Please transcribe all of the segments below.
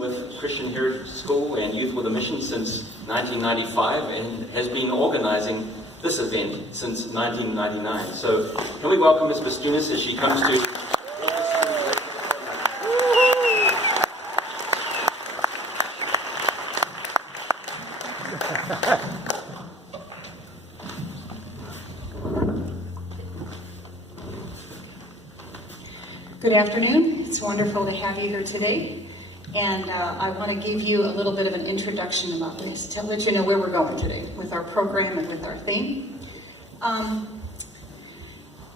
with Christian Heritage School and Youth with a Mission since 1995 and has been organizing this event since 1999. So can we welcome Ms. Bastounes as she comes to... Good afternoon. It's wonderful to have you here today. And I want to give you a little bit of an introduction about this to let you know where we're going today with our program and with our theme.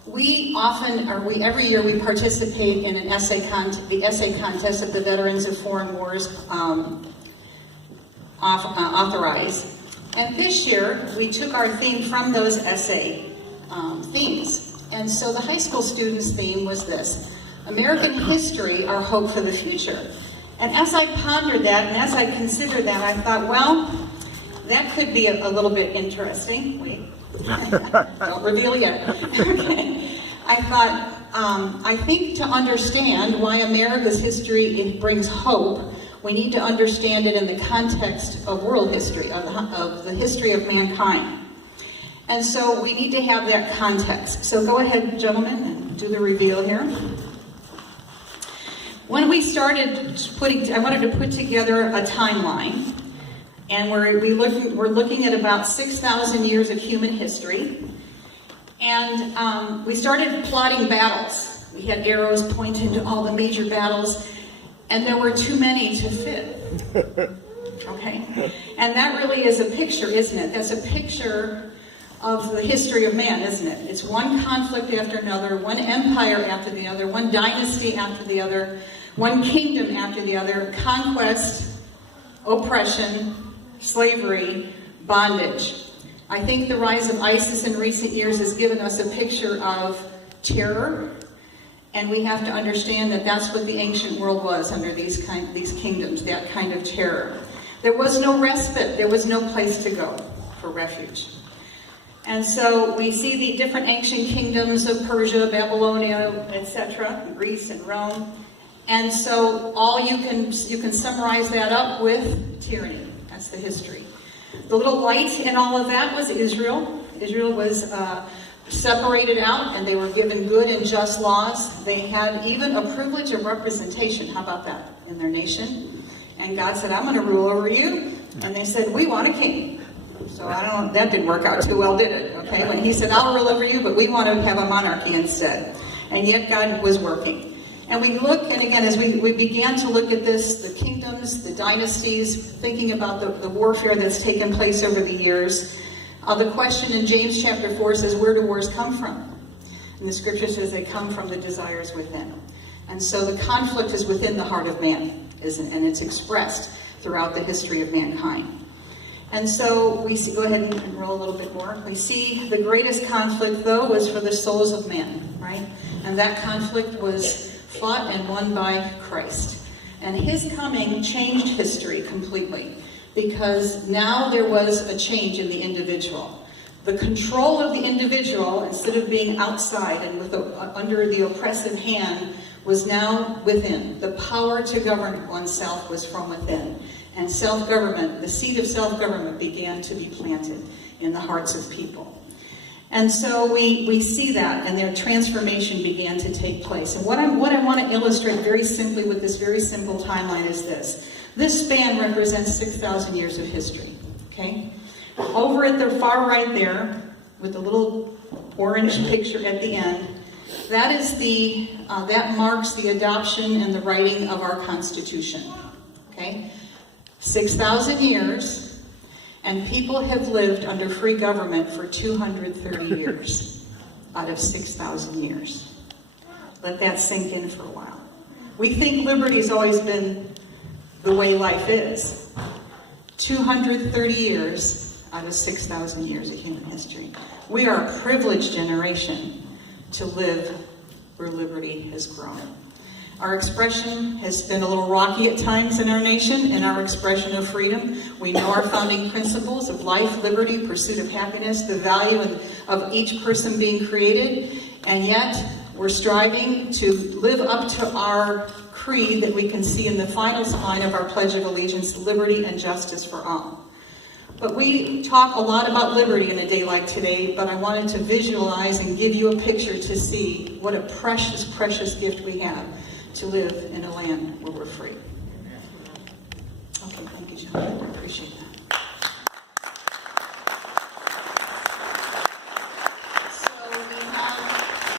Every year we participate in the essay contest that the Veterans of Foreign Wars authorize. And this year we took our theme from those essay themes. And so the high school students' theme was this: American history, our hope for the future. And as I pondered that, and as I considered that, I thought, well, that could be a little bit interesting. Wait, don't reveal yet. Okay. I thought, I think to understand why America's history brings hope, we need to understand it in the context of world history, of the history of mankind. And so we need to have that context. So go ahead, gentlemen, and do the reveal here. When we started I wanted to put together a timeline, and we're looking at about 6,000 years of human history, and we started plotting battles. We had arrows pointing to all the major battles, and there were too many to fit. Okay? And that really is a picture, isn't it? That's a picture of the history of man, isn't it? It's one conflict after another, one empire after the other, one dynasty after the other, one kingdom after the other, conquest, oppression, slavery, bondage. I think the rise of ISIS in recent years has given us a picture of terror, and we have to understand that that's what the ancient world was under these kingdoms, that kind of terror. There was no respite, there was no place to go for refuge. And so we see the different ancient kingdoms of Persia, Babylonia, etc., Greece and Rome. And so you can summarize that up with tyranny. That's the history. The little light in all of that was Israel. Israel was separated out, and they were given good and just laws. They had even a privilege of representation. How about that? In their nation. And God said, I'm going to rule over you. And they said, we want a king. So that didn't work out too well, did it? Okay, when he said, I'll rule over you, but we want to have a monarchy instead. And yet God was working. And we look, and again, as we began to look at this, the kingdoms, the dynasties, thinking about the warfare that's taken place over the years, the question in James chapter 4 says, where do wars come from? And the scripture says they come from the desires within. And so the conflict is within the heart of man, and it's expressed throughout the history of mankind. And so we see, go ahead and roll a little bit more. We see the greatest conflict, though, was for the souls of men, right? And that conflict was fought and won by Christ. And his coming changed history completely, because now there was a change in the individual. The control of the individual, instead of being outside and under the oppressive hand, was now within. The power to govern oneself was from within. And self-government, the seed of self-government began to be planted in the hearts of people. And so we see that, and their transformation began to take place. And what I want to illustrate very simply with this very simple timeline is this. This span represents 6,000 years of history, okay? Over at the far right there, with the little orange picture at the end, that marks the adoption and the writing of our Constitution, okay? 6,000 years, and people have lived under free government for 230 years out of 6,000 years. Let that sink in for a while. We think liberty's always been the way life is. 230 years out of 6,000 years of human history. We are a privileged generation to live where liberty has grown. Our expression has been a little rocky at times in our nation, in our expression of freedom. We know our founding principles of life, liberty, pursuit of happiness, the value of each person being created, and yet we're striving to live up to our creed that we can see in the final line of our Pledge of Allegiance, liberty and justice for all. But we talk a lot about liberty in a day like today, but I wanted to visualize and give you a picture to see what a precious, precious gift we have to live in a land where we're free. Okay, thank you, John. I appreciate that.